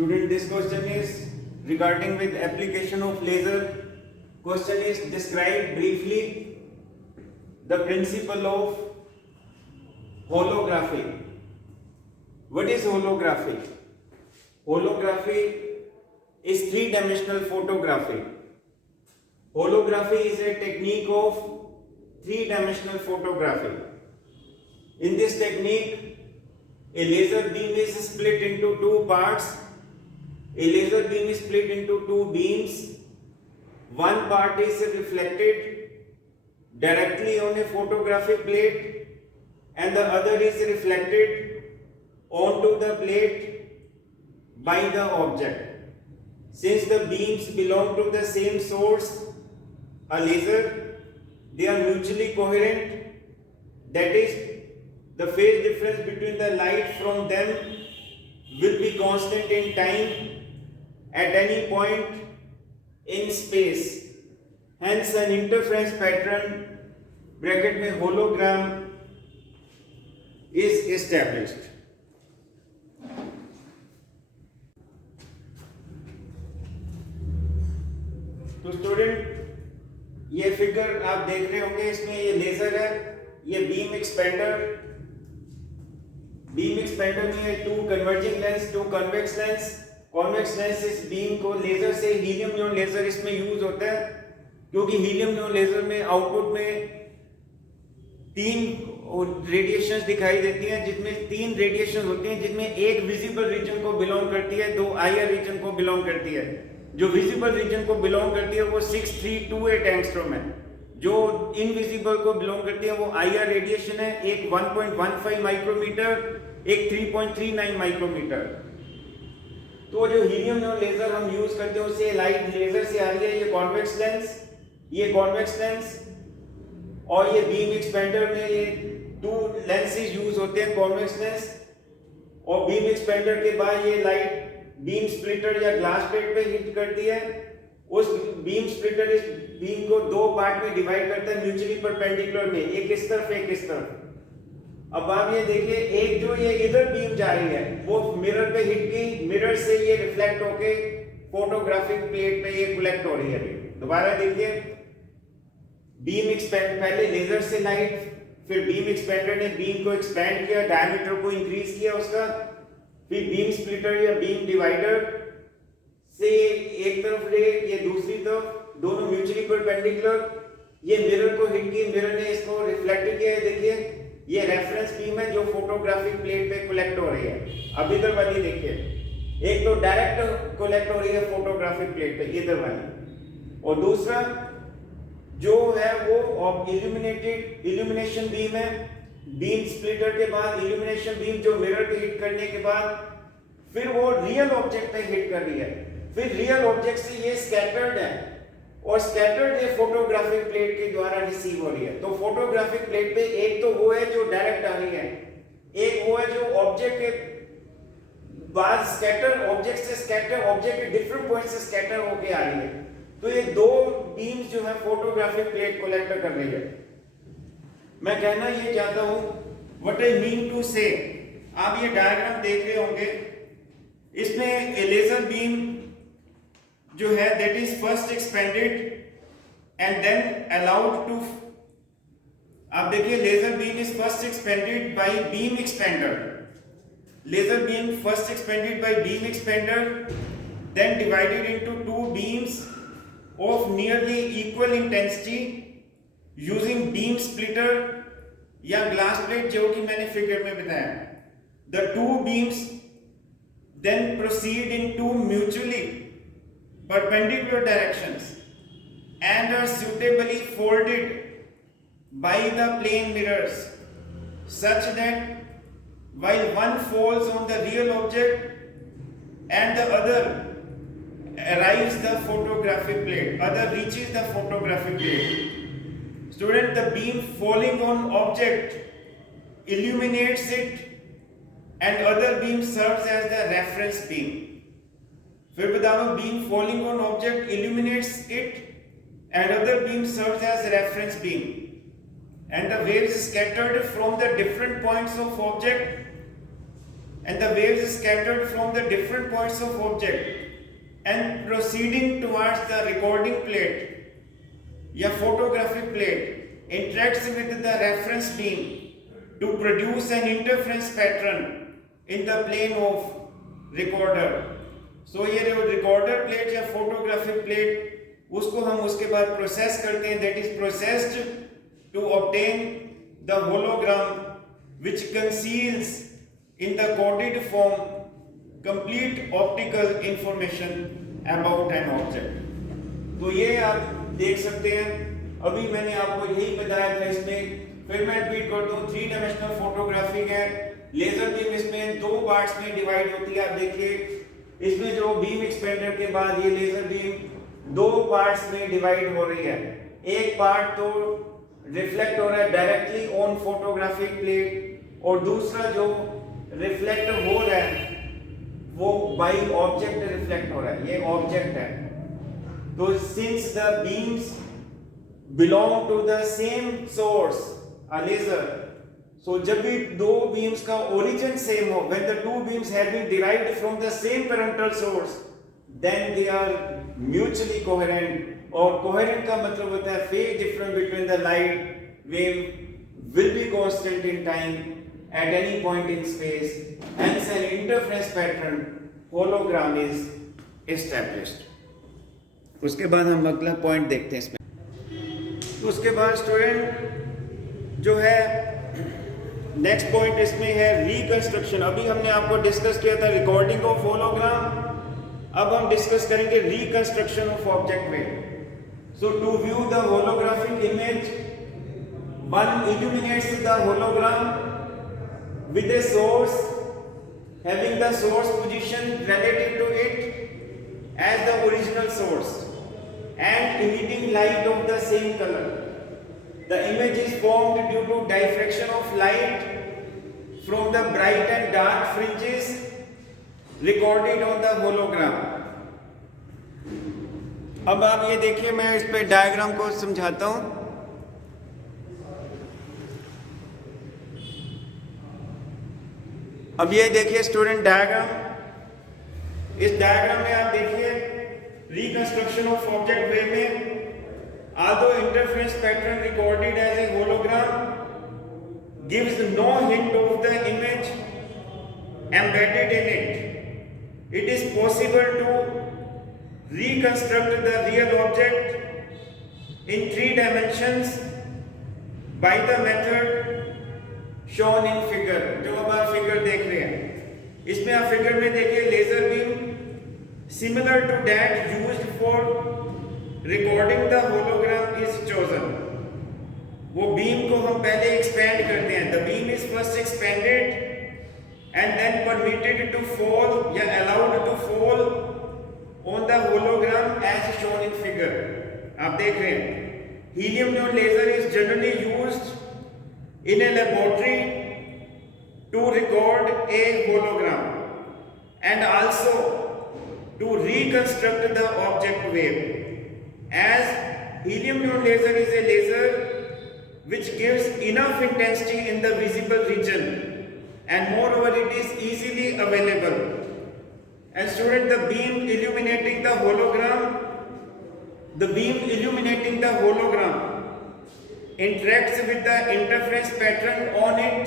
Student, this question is regarding with application of laser. Question is describe briefly the principle of holography. What is holography? Holography is three-dimensional photography. Holography is a technique of three-dimensional photography. In this technique, a laser beam is split into two parts. A laser beam is split into two beams. One part is reflected directly on a photographic plate and the other is reflected onto the plate by the object. Since the beams belong to the same source, a laser, they are mutually coherent. That is, the phase difference between the light from them will be constant in time at any point in space. Hence, an interference pattern bracket में hologram is established. तो student, ये figure आप देख रहे होंगे, इसमें ये laser है, ये बीम एक्सपेंडर में two converging lens, two convex lens. Convex lens इस बीम को लेजर से, हीलियम नियॉन लेजर इसमें यूज होता है क्योंकि हीलियम नियॉन लेजर में आउटपुट में तीन रेडिएशंस दिखाई देती हैं, जिसमें तीन रेडिएशन होती हैं, जिसमें एक विजिबल रीजन को बिलोंग करती है, दो आईआर रीजन को बिलोंग करती है. जो विजिबल रीजन को बिलोंग करती है वो 6328 एंगस्ट्रॉम है. जो इनविजिबल को बिलोंग करती है वो आईआर रेडिएशन है, एक 1.15 माइक्रोमीटर, एक 3.39 माइक्रोमीटर. तो जो हीलियम नियॉन लेजर हम यूज करते हैं उससे लाइट लेजर से आ रही है. ये कॉन्वेक्स लेंस, और ये बीम एक्सपेंडर में ये टू लेंसेज यूज होते हैं, कॉन्वेक्स लेंस. और बीम एक्सपेंडर के बाद ये लाइट बीम स्प्लिटर या ग्लास प्लेट पे हिट करती है. उस बीम स्प्लिटर इस बीम को दो पार्ट में डिवाइड करता है म्यूचुअली परपेंडिकुलर में, एक इस तरफ एक इस तरफ. अब आप ये देखिए, एक जो ये इधर बीम जा रही है वो मिरर पे हिट की, मिरर से ये रिफ्लेक्ट होके फोटोग्राफिक प्लेट पे ये कलेक्ट हो रही है. दोबारा देखिए, बीम एक्सपेंड, पहले लेजर से लाइट, फिर बीम एक्सपेंडर ने बीम को एक्सपेंड किया, डायमीटर को इंक्रीज किया उसका, फिर बीम स्प्लिटर या बीम डिवाइडर से एक तरफ ले, ये दूसरी तरफ, दोनों म्यूचुअली परपेंडिकुलर. ये मिरर को हिट की, मिरर ने इसको रिफ्लेक्ट किया. देखिए, ये रेफरेंस बीम है जो फोटोग्राफिक प्लेट पे कलेक्ट हो रही है. अब इधर वाली देखिए, एक तो डायरेक्ट कलेक्ट हो रही है फोटोग्राफिक प्लेट पे, इधर वाली, और दूसरा जो है वो इल्यूमिनेशन बीम है. बीम स्प्लिटर के बाद इल्यूमिनेशन बीम जो मिरर पे हिट करने के बाद फिर वो रियल ऑब्जेक्ट पे हिट कर रही है. फिर रियल ऑब्जेक्ट से ये स्कैटर्ड है और स्कैटर्ड ये फोटोग्राफिक प्लेट के द्वारा रिसीव हो रही है. तो फोटोग्राफिक प्लेट पे एक तो वो है जो डायरेक्ट आ रही है, एक वो है जो ऑब्जेक्ट के बाद स्कैटर, ऑब्जेक्ट से स्कैटर, ऑब्जेक्ट के डिफरेंट पॉइंट से स्कैटर होके आ रही है. तो ये दो बीम्स जो है फोटोग्राफिक प्लेट कलेक्ट कर रही है. मैं कहना ये चाहता हूं, व्हाट आई मीन टू से, आप ये डायग्राम देख रहे होंगे, इसमें लेजर बीम जो है that is first expanded and then allowed to. आप देखिए, laser beam is first expanded by beam expander. Laser beam first expanded by beam expander, then divided into two beams of nearly equal intensity using beam splitter या glass plate जो कि मैंने figure में बताया. The two beams then proceed in two mutually perpendicular directions and are suitably folded by the plane mirrors such that while one falls on the real object and the other arrives the photographic plate, other reaches the photographic plate. Student, the beam falling on object illuminates it and other beam serves as the reference beam. फिर बताओ, beam falling on object illuminates it and other beam serves as reference beam, and the waves scattered from the different points of object and the waves scattered from the different points of object and proceeding towards the recording plate या photographic plate interacts with the reference beam to produce an interference pattern in the plane of recorder. So ये जो recorder plate या photographic plate उसको हम उसके बाद process करते हैं, that is processed to obtain the hologram which conceals in the coded form complete optical information about an object. तो ये आप देख सकते हैं, अभी मैंने आपको यही बताया था, इसमें फिर मैं रिपीट कर दूं, 3 डायमेंशनल फोटोग्राफी है, लेजर बीम इसमें 2 पार्ट्स में डिवाइड होती है। आप देखिए इसमें जो बीम एक्सपेंडर के बाद ये लेजर बीम 2 पार्ट्स में डिवाइड हो रही है। एक पार्ट तो रिफ्लेक्ट हो रहा है डायरेक्टली ऑन फोटोग्राफिक प्लेट और दूसरा जो रिफ्लेक्ट हो रहा है वो बाय ऑब्जेक्ट रिफ्लेक्ट हो रहा है, ये ऑब्जेक्ट है। तो since the beams belong to the same source a laser, so जब भी 2 बीम्स का ओरिजिन सेम हो, when the 2 beams have been derived from the same parental source, then they are mutually coherent. और coherent का मतलब होता है phase difference between the light wave will be constant in time at any point in space, hence an interference pattern hologram is established. उसके बाद हम अगला point देखते हैं इसमें। उसके बाद स्टूडेंट जो है नेक्स्ट पॉइंट इसमें है रिकंस्ट्रक्शन। अभी हमने आपको डिस्कस किया था रिकॉर्डिंग ऑफ होलोग्राम, अब हम डिस्कस करेंगे reconstruction of object wave. So to view the holographic image, one illuminates the hologram with a source having the source position relative to it as the original source and emitting light of the same color. The image is formed due to diffraction of light from the bright and dark fringes recorded on the hologram. अब आप ये देखिए, मैं इस पे diagram को समझाता हूँ। अब ये देखिए स्टूडेंट डायग्राम, इस डायग्राम में आप देखिए रिकंस्ट्रक्शन ऑफ ऑब्जेक्ट वेव में although interference pattern recorded as a hologram gives no hint of the image embedded in it, it is possible to reconstruct the real object in 3 dimensions by the method shown in figure। जो अब आप figure देख रहे हैं, इसमें आप figure में देखिए laser beam similar to that used for recording the hologram is chosen. वो बीम को हम पहले एक्सपेंड करते हैं, the beam is first expanded and then permitted to fall या allowed to fall on the hologram as shown in figure. आप देख रहे हैं helium neon laser is generally used in a laboratory to record a hologram and also to reconstruct the object wave, as helium neon laser is a laser which gives enough intensity in the visible region and moreover it is easily available. And student, the beam illuminating the hologram interacts with the interference pattern on it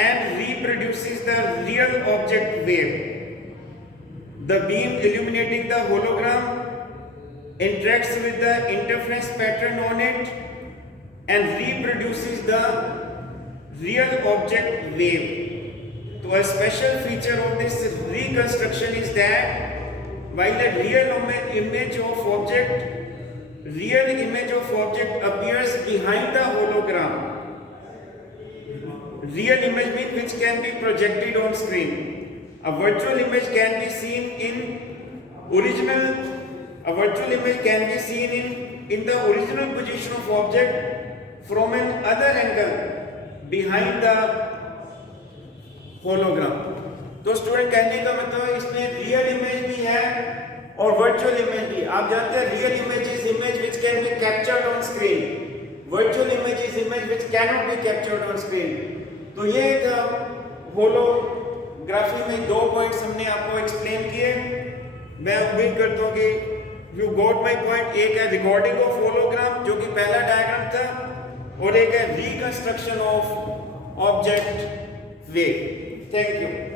and reproduces the real object wave. The beam illuminating the hologram interacts with the interference pattern on it and reproduces the real object wave. So a special feature of this reconstruction is that while a real image of object appears behind the hologram. Real image means which can be projected on screen. A virtual image can be seen in the original position of object from an other angle behind the hologram. तो student कहने का मतलब इसमें real image भी है और virtual image भी। आप जानते हैं real image is image which can be captured on screen, virtual image is image which can not be captured on screen. तो ये था ग्राफी में 2 पॉइंट्स हमने आपको एक्सप्लेन किए। मैं उम्मीद करता हूँ कि यू गॉट माय पॉइंट। एक है रिकॉर्डिंग ऑफ होलोग्राम जो कि पहला डायग्राम था, और एक है reconstruction of object wave. Thank you.